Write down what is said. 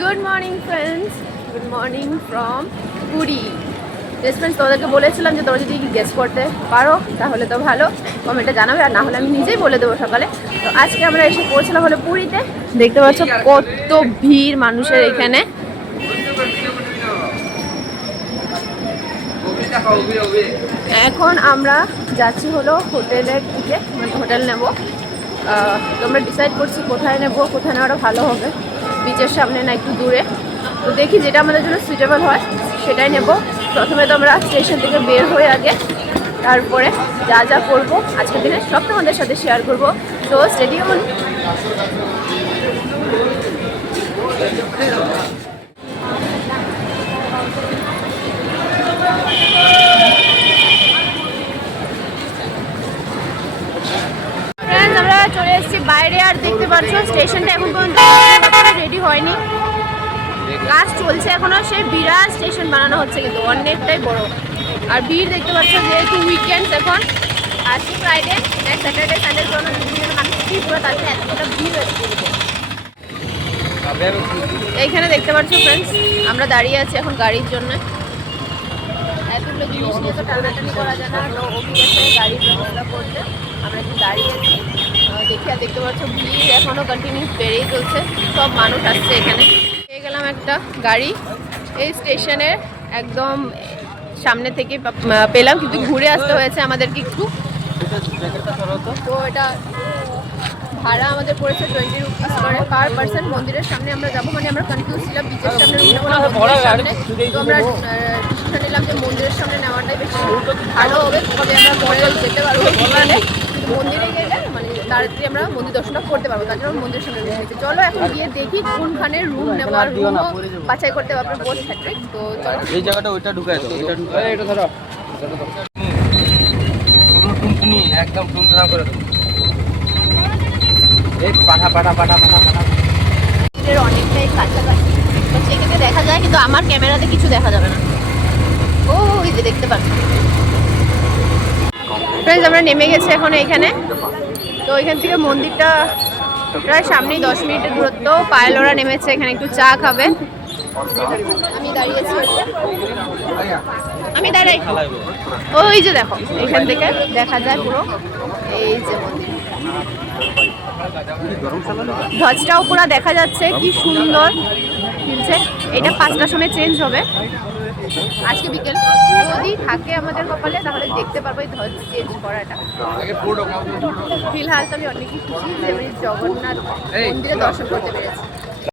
Good morning friends, good morning from Puri. Friends, তোমাদেরকে বলেছিলাম যে তোমরা যদি গেস করতে পারো তাহলে তো ভালো, কমেন্টে জানাবে, আর না হলে আমি নিজেই বলে দেবো সকালে। তো আজকে আমরা এসে পৌঁছলাম হলো পুরীতে। দেখতে পাচ্ছ কত ভিড় মানুষের এখানে। এখন আমরা যাচ্ছি হলো হোটেলের দিকে, মানে হোটেল নেব। তোমরা ডিসাইড করছি কোথায় নেব, কোথায় নেওয়াটা ভালো হবে, বিচের সামনে না একটু দূরে। তো দেখি যেটা আমাদের জন্য সুইটেবল হয় সেটাই নেব। প্রথমে তো আমরা স্টেশন থেকে বের হয়ে আগে তারপরে যা যা করবো আজকের দিনে সব তোমাদের সাথে শেয়ার করবো। তো স্টেডি হন। আমরা চলে এসেছি বাইরে, আর দেখতে পাচ্ছ স্টেশনটা এখন পর্যন্ত রেডি হয়নি, কাজ চলছে এখনো। সেই বিরাট স্টেশন বানানো হচ্ছে, কিন্তু অনেকটাই বড়। আর ভিড় দেখতে পাচ্ছ, যেহেতু উইকেন্ডস এখন, আজকে ফ্রাইডে, নেক্সট স্যাটারডে সানডের জন্য বিভিন্ন মানুষ পুরো তাদের এতটা ভিড় হচ্ছে। এইখানে দেখতে পাচ্ছ ফ্রেন্ডস, আমরা দাঁড়িয়ে আছি এখন গাড়ির জন্য। এতগুলো জিনিস নিয়ে তো টানাটানি করা যায় না, তো অভিজ্ঞতা গাড়ির ব্যবস্থা করতে আমরা একটু দাঁড়িয়ে আছি। দেখি, আর দেখতে পাচ্ছ ভিড় এখনও কন্টিনিউ বেড়েই চলছে, সব মানুষ আসছে এখানে। পেয়ে গেলাম একটা গাড়ি, এই স্টেশনের একদম সামনে থেকে পেলাম, কিন্তু ঘুরে আসতে হয়েছে আমাদেরকে একটু। তো এটা ভাড়া আমাদের পড়েছে 20 রুপিস করে পার পার্সন। মন্দিরের সামনে আমরা যাবো, মানে আমরা কনফিউজ ছিলাম বিচের সামনে রুমটা বলা মন্দিরের সামনে। তো আমরা ডিসিশন নিলাম যে মন্দিরের সামনে নেওয়াটাই বেশি ভালো হবে, তবে আমরা পরে যেতে পারবো বিকালে। মন্দিরে গেলে মানে তাড়াতাড়ি আমরা মন্দির দর্শনটা করতে পারবো, তার জন্য মন্দিরের সামনে রয়েছে। চলো এখন গিয়ে দেখি কোনখানে রুম নেবো, আর রুমও বাছাই করতে পারবো বোধ হ্যাট্রিক। তো চলো এই জায়গাটা ওইটা ঢুকায় দাও, এটা ঢুকায় এটা ধরো পুরো টুনটুনি একদম টুনটুনা করে দাও। এই পাঠা পাঠা পাঠা পাঠা পাঠা এর অনেকটাই কাছাকাছি, তো সেখানে দেখা যায়, কিন্তু আমার ক্যামেরাতে কিছু দেখা যাবে না। ও এই যে দেখতে পাচ্ছি ফ্রেন্ডস, আমরা নেমে গেছি এখন এইখানে। তো এখান থেকে মন্দিরটা প্রায় সামনেই 10 মিনিটের দূরত্ব। পায়েলরা নেমেছে, এখানে একটু চা খাবে। আমি দাঁড়িয়েছি, আমি দাঁড়াই। ওই যে দেখো, এখান থেকে দেখা যায় পুরো এই যে মন্দির, ধ্বজটাও পুরো দেখা যাচ্ছে, কি সুন্দর ফিলছে। এটা 5টার সময় চেঞ্জ হবে আজকে বিকেল, যদি থাকে আমাদের কপালে তাহলে দেখতে পারবো এই ধ্বজ চেঞ্জ করাটা। ফিলহাল তো আমি অনেকই খুশি যে আমি জগন্নাথ মন্দিরে দর্শন করতে পেরেছি।